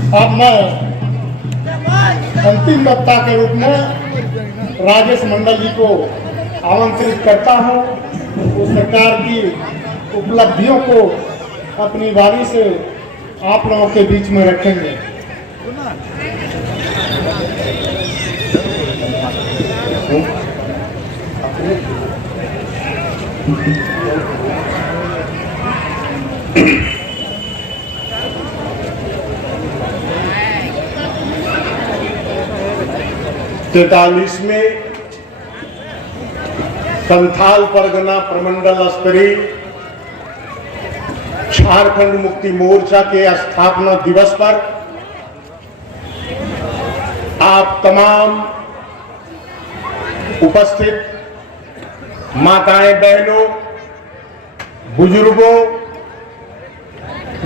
अब मैं अंतिम वक्ता के रूप में राजेश मंडल जी को आमंत्रित करता हूं। वो सरकार की उपलब्धियों को अपनी वाणी से आप लोगों के बीच में रखेंगे। तैतालीसवें संथाल परगना प्रमंडल स्तरीय झारखंड मुक्ति मोर्चा के स्थापना दिवस पर आप तमाम उपस्थित माताएं, बहनों, बुजुर्गों,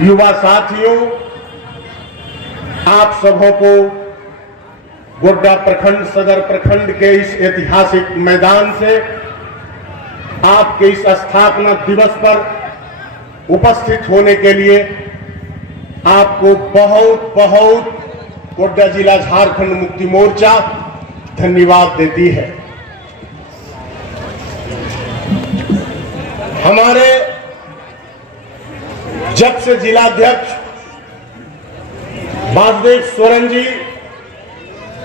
युवा साथियों, आप सबों को गोड्डा प्रखंड सदर प्रखंड के इस ऐतिहासिक मैदान से आपके इस स्थापना दिवस पर उपस्थित होने के लिए आपको बहुत बहुत गोड्डा जिला झारखंड मुक्ति मोर्चा धन्यवाद देती है। हमारे जब से जिलाध्यक्ष वासुदेव सोरेन जी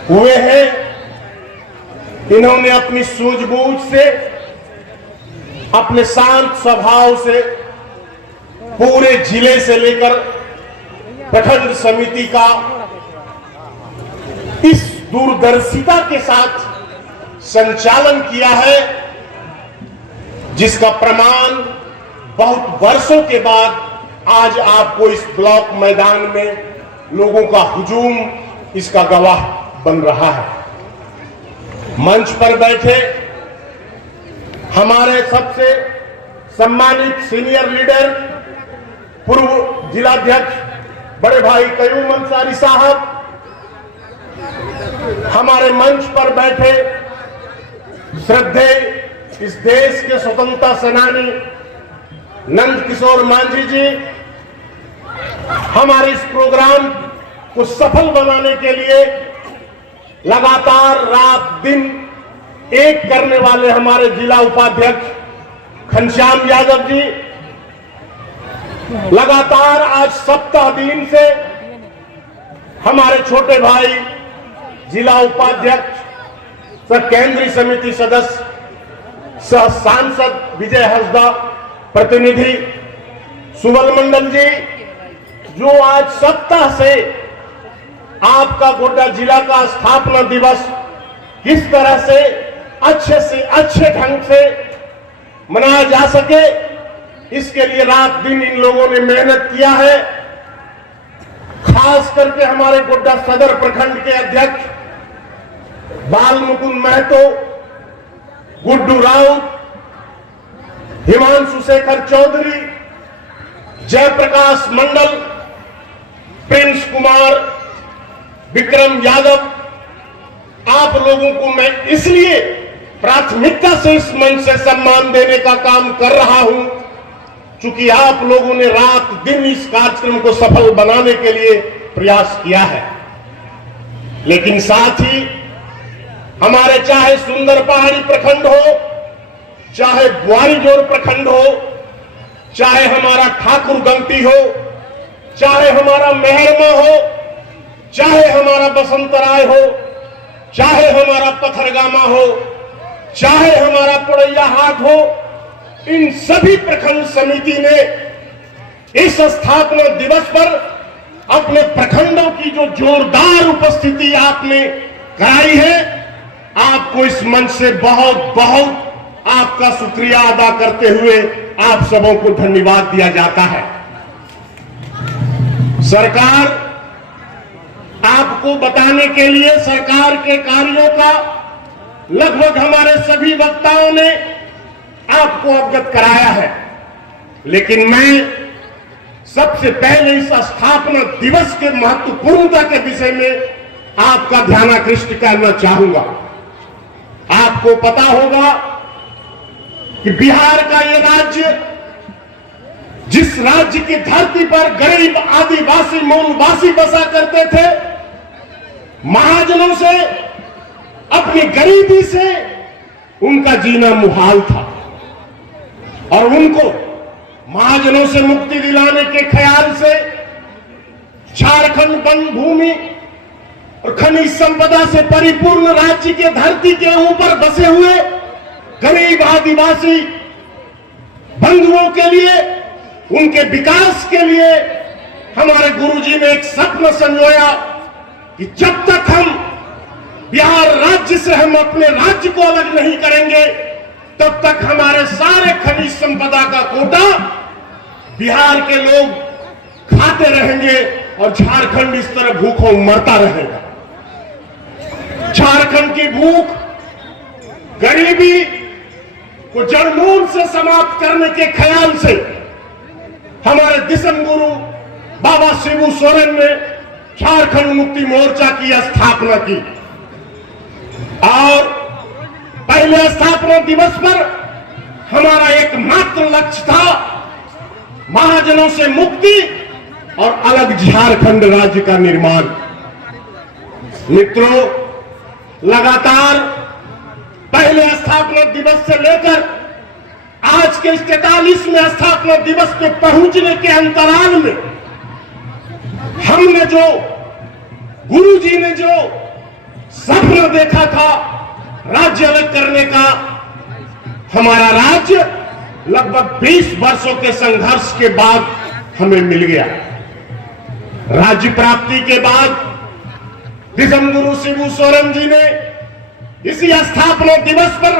हुए हैं, इन्होंने अपनी सूझबूझ से, अपने शांत स्वभाव से पूरे जिले से लेकर प्रखंड समिति का इस दूरदर्शिता के साथ संचालन किया है, जिसका प्रमाण बहुत वर्षों के बाद आज आपको इस ब्लॉक मैदान में लोगों का हुजूम इसका गवाह बन रहा है। मंच पर बैठे हमारे सबसे सम्मानित सीनियर लीडर, पूर्व जिलाध्यक्ष बड़े भाई कयूम अंसारी साहब, हमारे मंच पर बैठे श्रद्धेय इस देश के स्वतंत्रता सेनानी नंद किशोर मांझी जी, हमारे इस प्रोग्राम को सफल बनाने के लिए लगातार रात दिन एक करने वाले हमारे जिला उपाध्यक्ष घनश्याम यादव जी, लगातार आज सप्ताह दिन से हमारे छोटे भाई जिला उपाध्यक्ष सह केंद्रीय समिति सदस्य सह सांसद विजय हंसदा, प्रतिनिधि सुबल मंडल जी, जो आज सप्ताह से आपका गोड्डा जिला का स्थापना दिवस किस तरह से अच्छे ढंग से मनाया जा सके, इसके लिए रात दिन इन लोगों ने मेहनत किया है। खास करके हमारे गोड्डा सदर प्रखंड के अध्यक्ष बाल मुकुंद महतो, गुड्डू राउत, हिमांशु शेखर चौधरी, जयप्रकाश मंडल, प्रिंस कुमार, विक्रम यादव, आप लोगों को मैं इसलिए प्राथमिकता से इस मंच से सम्मान देने का काम कर रहा हूं, चूंकि आप लोगों ने रात दिन इस कार्यक्रम को सफल बनाने के लिए प्रयास किया है। लेकिन साथ ही हमारे चाहे सुंदर पहाड़ी प्रखंड हो, चाहे बुआरीजोर प्रखंड हो, चाहे हमारा ठाकुर गंगटी हो, चाहे हमारा मेहरमा हो, चाहे हमारा बसंतराय हो, चाहे हमारा पथरगामा हो, चाहे हमारा पड़ैया हाट हो, इन सभी प्रखंड समिति ने इस स्थापना दिवस पर अपने प्रखंडों की जो जोरदार उपस्थिति आपने कराई है, आपको इस मंच से बहुत बहुत आपका शुक्रिया अदा करते हुए आप सबों को धन्यवाद दिया जाता है। सरकार आपको बताने के लिए सरकार के कार्यों का लगभग हमारे सभी वक्ताओं ने आपको अवगत कराया है, लेकिन मैं सबसे पहले इस स्थापना दिवस के महत्वपूर्णता के विषय में आपका ध्यानाकृष्ट करना चाहूंगा। आपको पता होगा कि बिहार का ये राज्य जिस राज्य की धरती पर गरीब आदिवासी मूलवासी बसा करते थे, महाजनों से, अपनी गरीबी से उनका जीना मुहाल था और उनको महाजनों से मुक्ति दिलाने के ख्याल से झारखंड वन भूमि और खनिज संपदा से परिपूर्ण राज्य के धरती के ऊपर बसे हुए गरीब आदिवासी बंधुओं के लिए, उनके विकास के लिए हमारे गुरुजी ने एक सपना संजोया कि जब तक हम बिहार राज्य से हम अपने राज्य को अलग नहीं करेंगे, तब तक हमारे सारे खनिज संपदा का कोटा बिहार के लोग खाते रहेंगे और झारखंड इस तरह भूखों मरता रहेगा। झारखंड की भूख, गरीबी को जड़मूल से समाप्त करने के ख्याल से हमारे दिसम गुरु बाबा शिबू सोरेन ने झारखंड मुक्ति मोर्चा की स्थापना की और पहले स्थापना दिवस पर हमारा एकमात्र लक्ष्य था महाजनों से मुक्ति और अलग झारखंड राज्य का निर्माण। मित्रों, लगातार पहले स्थापना दिवस से लेकर आज के 43वें स्थापना दिवस पे पहुंचने के अंतराल में हमने जो, गुरुजी ने जो सपना देखा था राज्य अलग करने का, हमारा राज्य लगभग 20 वर्षों के संघर्ष के बाद हमें मिल गया। राज्य प्राप्ति के बाद दिसम गुरु शिबू सोरेन जी ने इसी स्थापना दिवस पर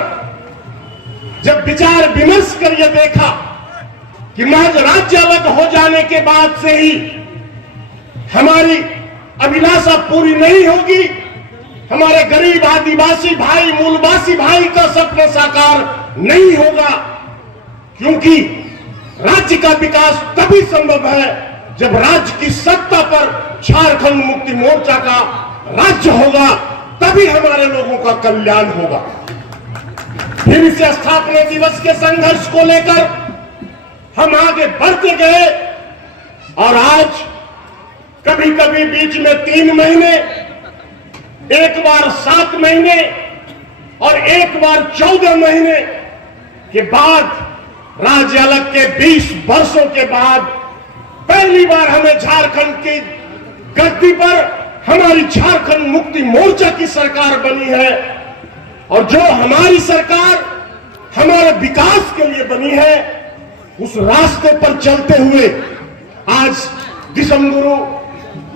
जब विचार विमर्श कर यह देखा कि महज राज्य अलग हो जाने के बाद से ही हमारी अभिलाषा पूरी नहीं होगी, हमारे गरीब आदिवासी भाई, मूलवासी भाई का सपना साकार नहीं होगा, क्योंकि राज्य का विकास तभी संभव है जब राज्य की सत्ता पर झारखंड मुक्ति मोर्चा का राज्य होगा, तभी हमारे लोगों का कल्याण होगा। फिर इस स्थापना दिवस के संघर्ष को लेकर हम आगे बढ़ते गए और आज कभी कभी बीच में 3 महीने, एक बार 7 महीने और एक बार 14 महीने के बाद, राज्य अलग के 20 वर्षों के बाद पहली बार हमें झारखंड की गद्दी पर हमारी झारखंड मुक्ति मोर्चा की सरकार बनी है और जो हमारी सरकार हमारे विकास के लिए बनी है, उस रास्ते पर चलते हुए आज दिसम गुरु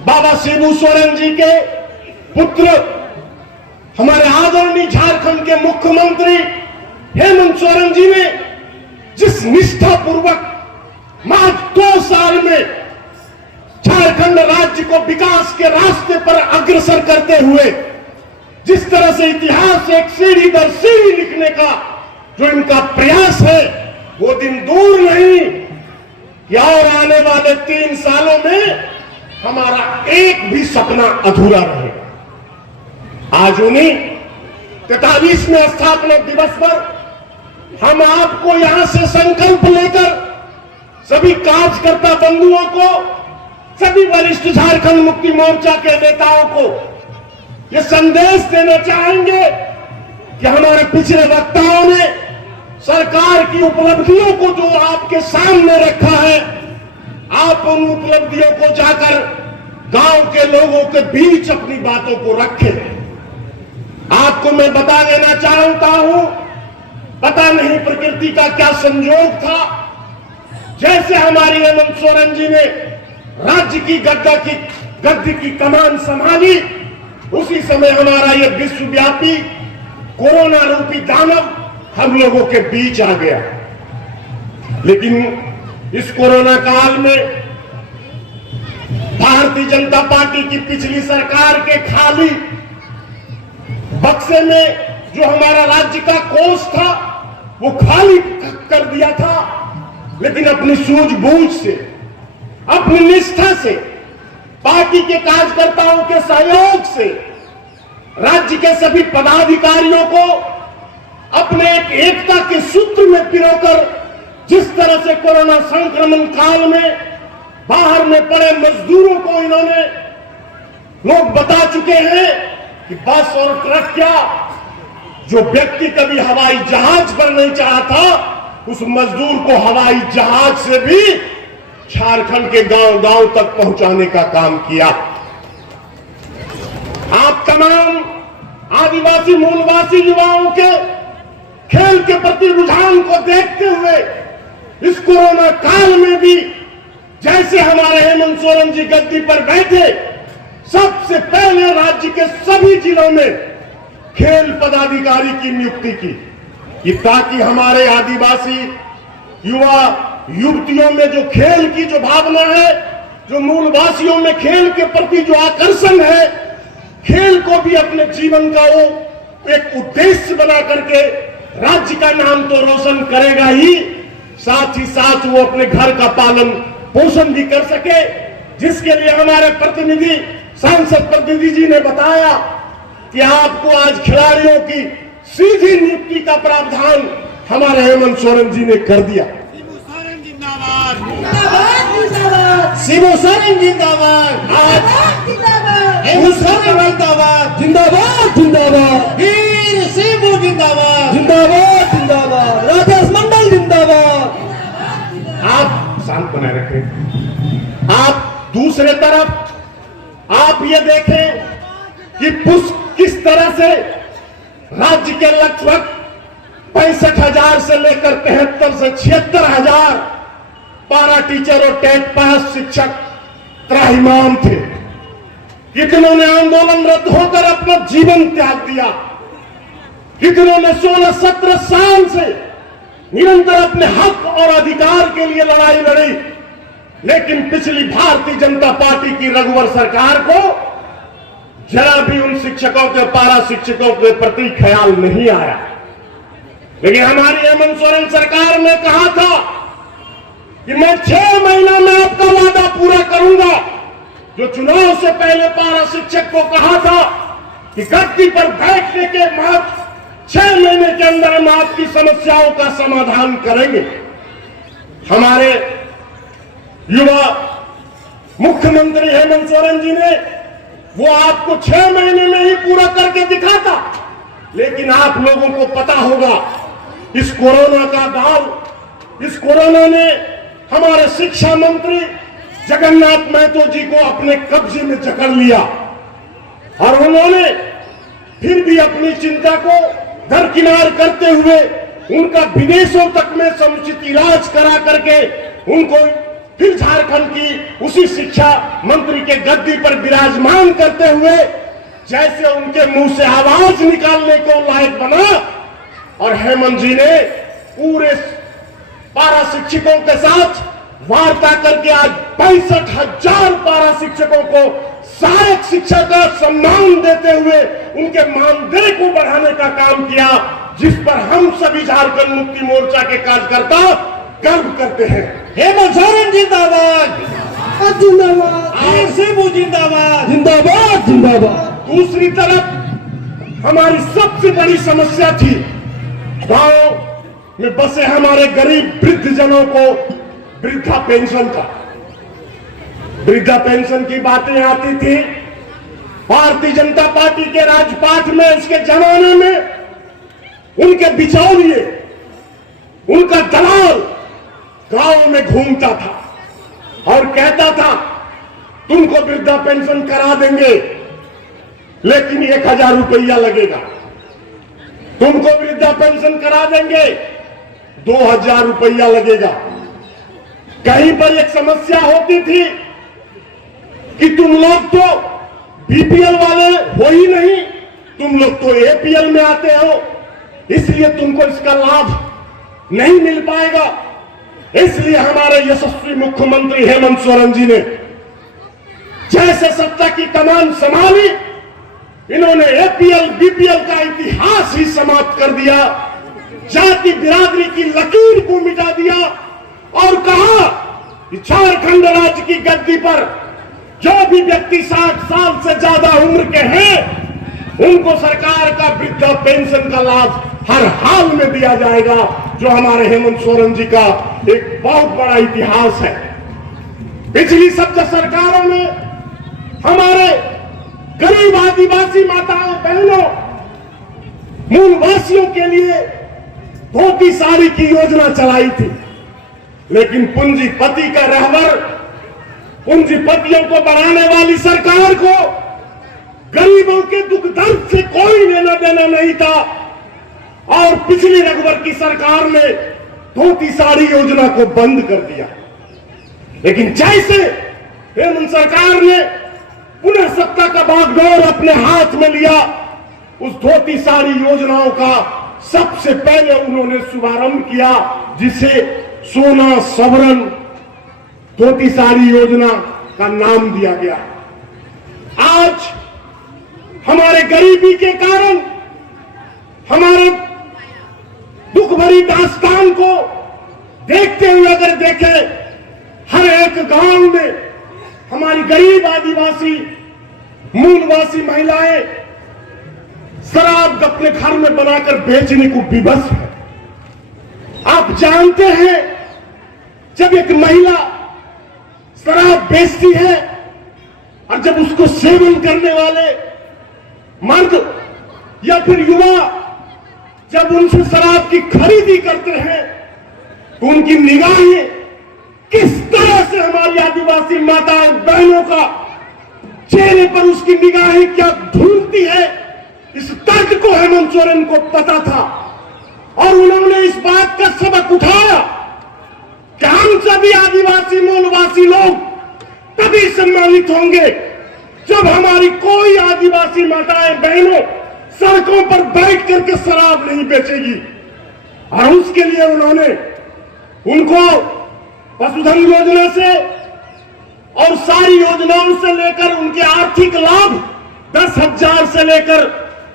बाबा शिबू सोरेन जी के पुत्र, हमारे आदरणीय झारखंड के मुख्यमंत्री हेमंत सोरेन जी ने जिस निष्ठा पूर्वक मात्र 2 साल में झारखंड राज्य को विकास के रास्ते पर अग्रसर करते हुए जिस तरह से इतिहास एक सीढ़ी दर सीढ़ी लिखने का जो इनका प्रयास है, वो दिन दूर नहीं कि और आने वाले 3 सालों में हमारा एक भी सपना अधूरा रहेगा। आज उन्हीं 43वें स्थापना दिवस पर हम आपको यहां से संकल्प लेकर सभी कार्यकर्ता बंधुओं को, सभी वरिष्ठ झारखंड मुक्ति मोर्चा के नेताओं को ये संदेश देना चाहेंगे कि हमारे पिछले वक्ताओं ने सरकार की उपलब्धियों को जो आपके सामने रखा है, आप उन उपलब्धियों को जाकर गांव के लोगों के बीच अपनी बातों को रखें। आपको मैं बता देना चाहता हूं, पता नहीं प्रकृति का क्या संयोग था, जैसे हमारी हेमंत सोरेन जी ने राज्य की गद्दी की कमान संभाली, उसी समय हमारा यह विश्वव्यापी कोरोना रूपी दानव हम लोगों के बीच आ गया। लेकिन इस कोरोना काल में भारतीय जनता पार्टी की पिछली सरकार के खाली बक्से में जो हमारा राज्य का कोष था वो खाली कर दिया था, लेकिन अपनी सूझबूझ से, अपनी निष्ठा से, पार्टी के कार्यकर्ताओं के सहयोग से राज्य के सभी पदाधिकारियों को अपने एक एकता के सूत्र में पिरोकर जिस तरह से कोरोना संक्रमण काल में बाहर में पड़े मजदूरों को इन्होंने लोग बता चुके हैं कि बस और ट्रक क्या, जो व्यक्ति कभी हवाई जहाज पर नहीं चढ़ा था उस मजदूर को हवाई जहाज से भी झारखंड के गांव-गांव तक पहुंचाने का काम किया। आप तमाम आदिवासी मूलवासी युवाओं के खेल के प्रति रुझान को देखते हुए इस कोरोना काल में भी जैसे हमारे हेमंत सोरेन जी गद्दी पर बैठे, सबसे पहले राज्य के सभी जिलों में खेल पदाधिकारी की नियुक्ति की कि ताकि हमारे आदिवासी युवा युवतियों में जो खेल की जो भावना है, जो मूलवासियों में खेल के प्रति जो आकर्षण है, खेल को भी अपने जीवन का वो एक उद्देश्य बना करके राज्य का नाम तो रोशन करेगा ही, साथ ही साथ वो अपने घर का पालन पोषण भी कर सके, जिसके लिए हमारे प्रतिनिधि सांसद प्रतिनिधि जी ने बताया कि आपको आज खिलाड़ियों की सीधी नियुक्ति का प्रावधान हमारे हेमंत सोरेन जी ने कर दिया। शिबू सोरेन जिंदाबाद, शिबू सोरेन जिंदाबाद, आज हेमंत सोरेन जिंदाबाद, जिंदाबाद जिंदाबाद, वीर शिबू जिंदाबाद, जिंदाबाद जिंदाबाद, राजेश मंडल जिंदाबाद। आप शांत बनाए रखें। आप दूसरे तरफ आप ये देखें कि किस तरह से राज्य के लगभग 65,000 से लेकर 73 से 76,000 पारा टीचर और टेट पास शिक्षक त्राहिमाम थे। कितनों ने आंदोलनरत होकर अपना जीवन त्याग दिया, कितनों ने 16-17 साल से निरंतर अपने हक और अधिकार के लिए लड़ाई लड़ी, लेकिन पिछली भारतीय जनता पार्टी की रघुवर सरकार को जरा भी उन शिक्षकों के, पारा शिक्षकों के प्रति ख्याल नहीं आया। लेकिन हमारी हेमंत सोरेन सरकार ने कहा था कि मैं 6 महीना में आपका वादा पूरा करूंगा। जो चुनाव से पहले पारा शिक्षक को कहा था कि गद्दी पर बैठने के बाद 6 महीने के अंदर हम आपकी समस्याओं का समाधान करेंगे। हमारे युवा मुख्यमंत्री हेमंत सोरेन जी ने वो आपको 6 महीने में ही पूरा करके दिखाता, लेकिन आप लोगों को पता होगा इस कोरोना का दाव, इस कोरोना ने हमारे शिक्षा मंत्री जगन्नाथ महतो जी को अपने कब्जे में जकड़ लिया और उन्होंने फिर भी अपनी चिंता को दरकिनार करते हुए उनका विदेशों तक में समुचित इलाज करा करके उनको फिर झारखंड की उसी शिक्षा मंत्री के गद्दी पर विराजमान करते हुए जैसे उनके मुंह से आवाज निकालने को लायक बना। और हेमंत जी ने पूरे पारा शिक्षकों के साथ वार्ता करके आज 65,000 पारा शिक्षकों को सहायक शिक्षा का सम्मान देते हुए उनके मानदेय को बढ़ाने का काम किया, जिस पर हम सभी झारखंड मुक्ति मोर्चा के कार्यकर्ता गर्व करते हैं। हेमंत सोरेन जिंदाबाद, जिंदाबाद, वीर शिबू जिंदाबाद, जिंदाबाद जिंदाबाद। दूसरी तरफ हमारी सबसे बड़ी समस्या थी गांव में बसे हमारे गरीब वृद्धजनों को वृद्धा पेंशन का। वृद्धा पेंशन की बातें आती थी भारतीय जनता पार्टी के राजपाट में, उसके जमाने में उनके बिचौलिए, उनका दलाल गांव में घूमता था और कहता था तुमको वृद्धा पेंशन करा देंगे लेकिन 1,000 रुपया लगेगा, तुमको वृद्धा पेंशन करा देंगे 2,000 रुपया लगेगा। कहीं पर एक समस्या होती थी कि तुम लोग तो बीपीएल वाले हो ही नहीं, तुम लोग तो एपीएल में आते हो, इसलिए तुमको इसका लाभ नहीं मिल पाएगा। इसलिए हमारे यशस्वी मुख्यमंत्री हेमंत सोरेन जी ने जैसे सत्ता की कमान संभाली, इन्होंने एपीएल बीपीएल का इतिहास ही समाप्त कर दिया, जाति बिरादरी की लकीर को मिटा दिया और कहा कि झारखंड राज्य की गद्दी पर जो भी व्यक्ति 60 साल से ज्यादा उम्र के हैं उनको सरकार का वृद्धा पेंशन का लाभ हर हाल में दिया जाएगा। जो हमारे हेमंत सोरेन जी का एक बहुत बड़ा इतिहास है। पिछली सब सरकारों में हमारे गरीब आदिवासी माताओं बहनों मूलवासियों के लिए धोती साड़ी की योजना चलाई थी, लेकिन पूंजीपति का रहबर, पूंजीपतियों को बढ़ाने वाली सरकार को गरीबों के दुख दर्द से कोई लेना देना नहीं था और पिछली रघुवर की सरकार ने धोती साड़ी योजना को बंद कर दिया। लेकिन जैसे हेमंत सरकार ने पुनः सत्ता का बागडोर अपने हाथ में लिया, उस धोती साड़ी योजनाओं का सबसे पहले उन्होंने शुभारंभ किया, जिसे सोना सवरण धोती साड़ी योजना का नाम दिया गया। आज हमारे गरीबी के कारण, हमारे दुख भरी दास्तान को देखते हुए अगर देखें, हर एक गांव में हमारी गरीब आदिवासी मूलवासी महिलाएं शराब अपने घर में बनाकर बेचने को विवश है। आप जानते हैं, जब एक महिला शराब बेचती है और जब उसको सेवन करने वाले मर्द या फिर युवा जब उनसे शराब की खरीदी करते हैं, तो उनकी निगाहें किस तरह से हमारी आदिवासी माताएं बहनों का चेहरे पर उसकी निगाहें क्या ढूंढती है, इस तर्क को हेमंत सोरेन को पता था और उन्होंने इस बात का सबक उठाया कि हम सभी आदिवासी मूलवासी लोग तभी सम्मानित होंगे जब हमारी कोई आदिवासी माताएं बहनों सड़कों पर बैठ करके शराब नहीं बेचेगी। और उसके लिए उन्होंने उनको पशुधन योजना से और सारी योजनाओं से लेकर उनके आर्थिक लाभ 10,000 से लेकर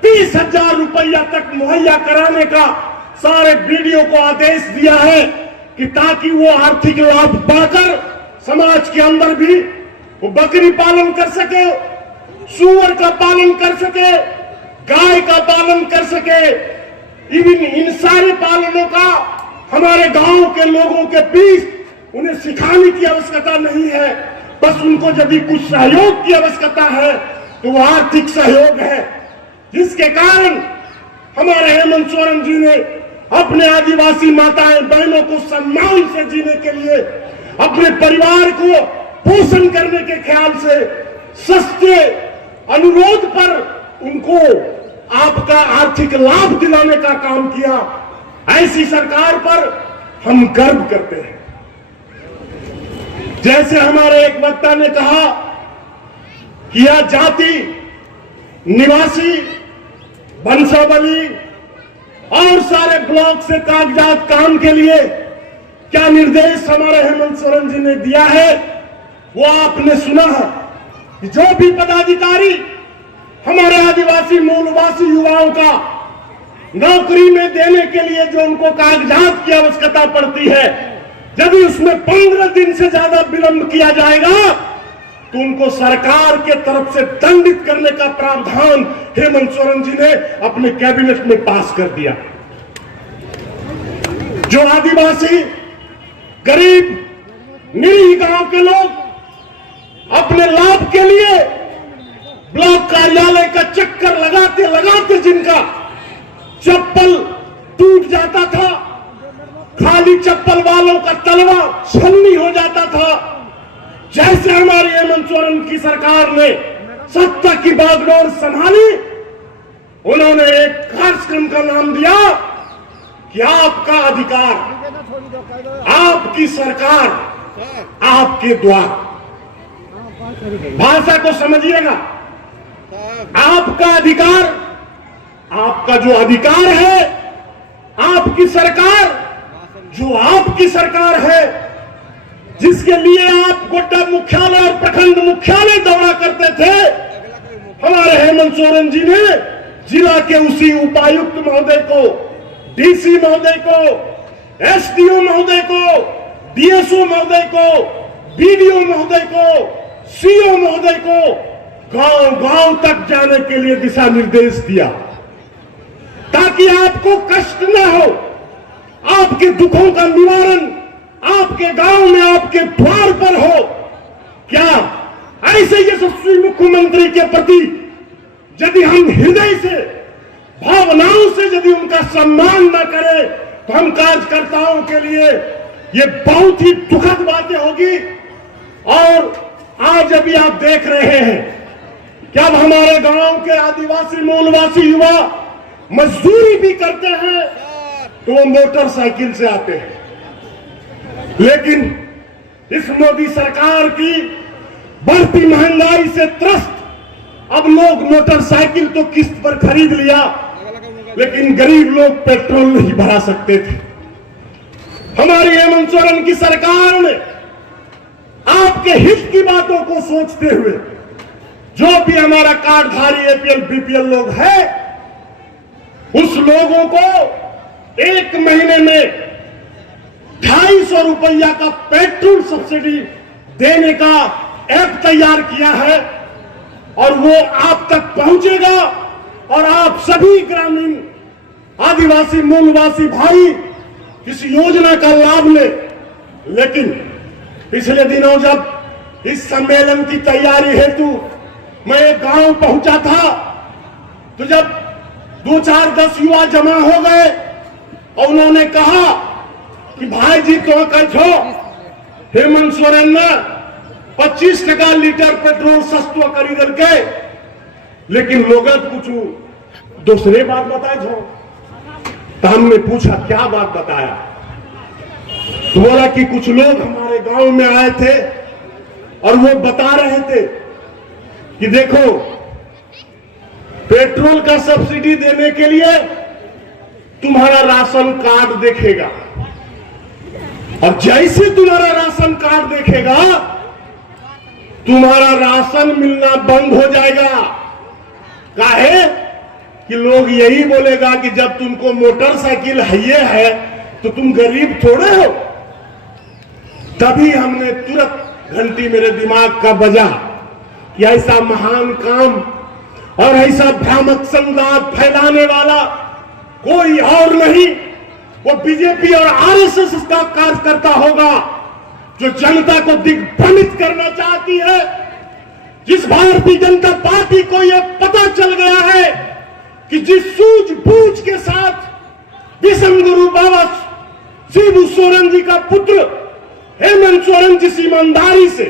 30,000 रुपया तक मुहैया कराने का सारे वीडियो को आदेश दिया है कि ताकि वो आर्थिक लाभ पाकर समाज के अंदर भी वो बकरी पालन कर सके, सूअर का पालन कर सके, गाय का पालन कर सके। इन सारे पालनों का हमारे गांव के लोगों के बीच उन्हें सिखाने की आवश्यकता नहीं है, बस उनको यदि कुछ सहयोग की आवश्यकता है तो वो आर्थिक सहयोग है, जिसके कारण हमारे हेमंत सोरेन जी ने अपने आदिवासी माताएं बहनों को सम्मान से जीने के लिए, अपने परिवार को पोषण करने के ख्याल से सस्ते अनुरोध पर उनको आपका आर्थिक लाभ दिलाने का काम किया। ऐसी सरकार पर हम गर्व करते हैं। जैसे हमारे एक वक्ता ने कहा कि यह जाति निवासी वंशावली और सारे ब्लॉक से कागजात काम के लिए क्या निर्देश हमारे हेमंत सोरेन जी ने दिया है, वो आपने सुना है कि जो भी पदाधिकारी हमारे आदिवासी मूलवासी युवाओं का नौकरी में देने के लिए जो उनको कागजात की आवश्यकता पड़ती है, यदि उसमें 15 दिन से ज्यादा विलंब किया जाएगा तो उनको सरकार के तरफ से दंडित करने का प्रावधान हेमंत सोरेन जी ने अपने कैबिनेट में पास कर दिया। जो आदिवासी गरीब निरीह गांव के लोग अपने लाभ के लिए ब्लॉक कार्यालय का चक्कर लगाते लगाते जिनका चप्पल टूट जाता था, खाली चप्पल वालों का तलवा छलनी हो जाता था, जैसे हमारी हेमंत सोरेन की सरकार ने सत्ता की बागडोर संभाली, उन्होंने एक कार्यक्रम का नाम दिया कि आपका अधिकार, आपकी सरकार, आपके द्वार। भाषा को समझिएगा, आपका अधिकार, आपका जो अधिकार है, आपकी सरकार, जो आपकी सरकार है, जिसके लिए आप गोड्डा मुख्यालय और प्रखंड मुख्यालय दौरा करते थे, हमारे हेमंत सोरेन जी ने जिला के उसी उपायुक्त महोदय को, डीसी महोदय को, एसडीओ महोदय को, डीएसओ महोदय को, बीडीओ महोदय को, सीओ महोदय को गांव गांव तक जाने के लिए दिशा निर्देश दिया, ताकि आपको कष्ट न हो, आपके दुखों का निवारण आपके गांव में आपके द्वार पर हो। क्या ऐसे यशस्वी मुख्यमंत्री के प्रति यदि हम हृदय से भावनाओं से यदि उनका सम्मान न करें तो हम कार्यकर्ताओं के लिए ये बहुत ही दुखद बातें होगी। और आज अभी आप देख रहे हैं कि अब हमारे गांव के आदिवासी मूलवासी युवा मजदूरी भी करते हैं तो वो मोटरसाइकिल से आते हैं, लेकिन इस मोदी सरकार की बढ़ती महंगाई से त्रस्त अब लोग मोटरसाइकिल तो किस्त पर खरीद लिया, लेकिन गरीब लोग पेट्रोल नहीं भरा सकते थे। हमारी हेमंत सोरेन की सरकार ने आपके हित की बातों को सोचते हुए जो भी हमारा कार्डधारी एपीएल बीपीएल लोग हैं उस लोगों को एक महीने में 250 रुपया का पेट्रोल सब्सिडी देने का ऐप तैयार किया है और वो आप तक पहुंचेगा और आप सभी ग्रामीण आदिवासी मूलवासी भाई इस योजना का लाभ ले। लेकिन पिछले दिनों जब इस सम्मेलन की तैयारी हेतु मैं एक गांव पहुंचा था तो जब 2-4-10 युवा जमा हो गए और उन्होंने कहा कि भाई जी तो कहो हेमंत सोरेन ने 25 टका लीटर पेट्रोल सस्तो खरीद के, लेकिन लोग कुछ दूसरे बात बताए छो। तो हमने पूछा क्या बात बताया, तो बोला कि कुछ लोग हमारे गांव में आए थे और वो बता रहे थे कि देखो पेट्रोल का सब्सिडी देने के लिए तुम्हारा राशन कार्ड देखेगा और जैसे तुम्हारा राशन कार्ड देखेगा तुम्हारा राशन मिलना बंद हो जाएगा। काहे कि लोग यही बोलेगा कि जब तुमको मोटरसाइकिल है तो तुम गरीब थोड़े हो। तभी हमने तुरंत घंटी मेरे दिमाग का बजा कि ऐसा महान काम और ऐसा भ्रामक संवाद फैलाने वाला कोई और नहीं वो बीजेपी और आरएसएस का कार्यकर्ता होगा जो जनता को दिग्भ्रमित करना चाहती है। जिस भारतीय जनता पार्टी को यह पता चल गया है कि जिस सूझबूझ के साथ विषम गुरु बाबा शिबू सोरेन जी का पुत्र हेमंत सोरेन जिस ईमानदारी से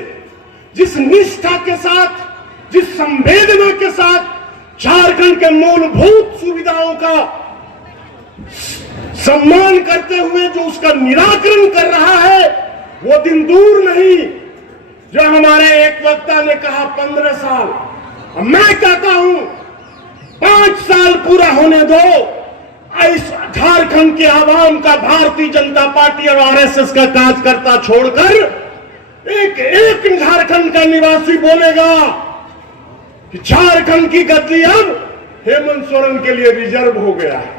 जिस निष्ठा के साथ जिस संवेदना के साथ झारखंड के मूलभूत सुविधाओं का सम्मान करते हुए जो उसका निराकरण कर रहा है वो दिन दूर नहीं। जो हमारे एक वक्ता ने कहा 15 साल, मैं कहता हूं 5 साल पूरा होने दो। इस झारखंड के आवाम का भारतीय जनता पार्टी और आरएसएस का कार्यकर्ता छोड़कर एक झारखंड का निवासी बोलेगा कि झारखंड की गद्दी अब हेमंत सोरेन के लिए रिजर्व हो गया है।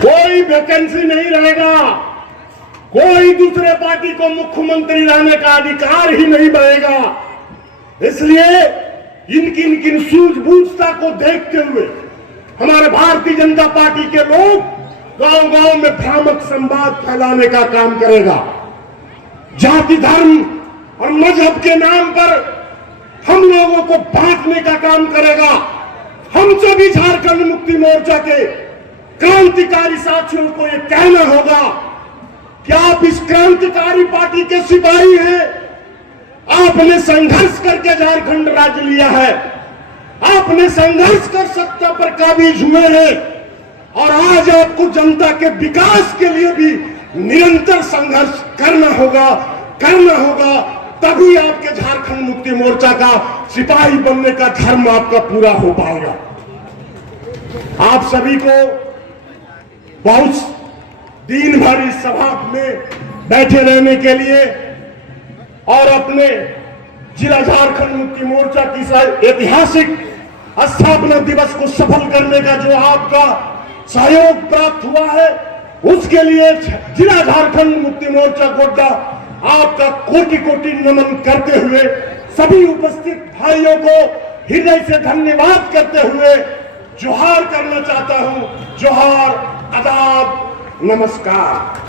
कोई वैकेंसी नहीं रहेगा, कोई दूसरे पार्टी को मुख्यमंत्री रहने का अधिकार ही नहीं बढ़ेगा। इसलिए इनकी सूझबूझता को देखते हुए हमारे भारतीय जनता पार्टी के लोग गांव-गांव में भ्रामक संवाद फैलाने का काम करेगा। जाति धर्म और मजहब के नाम पर हम लोगों को बांटने का काम करेगा। हम सभी झारखंड मुक्ति मोर्चा के क्रांतिकारी साथियों को यह कहना होगा कि आप इस क्रांतिकारी पार्टी के सिपाही हैं। आपने संघर्ष करके झारखंड राज्य लिया है, आपने संघर्ष कर सत्ता पर काबिज हुए हैं और आज आपको जनता के विकास के लिए भी निरंतर संघर्ष करना होगा। तभी आपके झारखंड मुक्ति मोर्चा का सिपाही बनने का धर्म आपका पूरा हो पाएगा। आप सभी को बहुत दिन भर इस सभा में बैठे रहने के लिए और अपने जिला झारखंड मुक्ति मोर्चा की ऐतिहासिक स्थापना दिवस को सफल करने का जो आपका सहयोग प्राप्त हुआ है उसके लिए जिला झारखंड मुक्ति मोर्चा गोड्डा आपका कोटि-कोटि नमन करते हुए सभी उपस्थित भाइयों को हृदय से धन्यवाद करते हुए जोहार करना चाहता हूं। जोहार, आदाब, नमस्कार।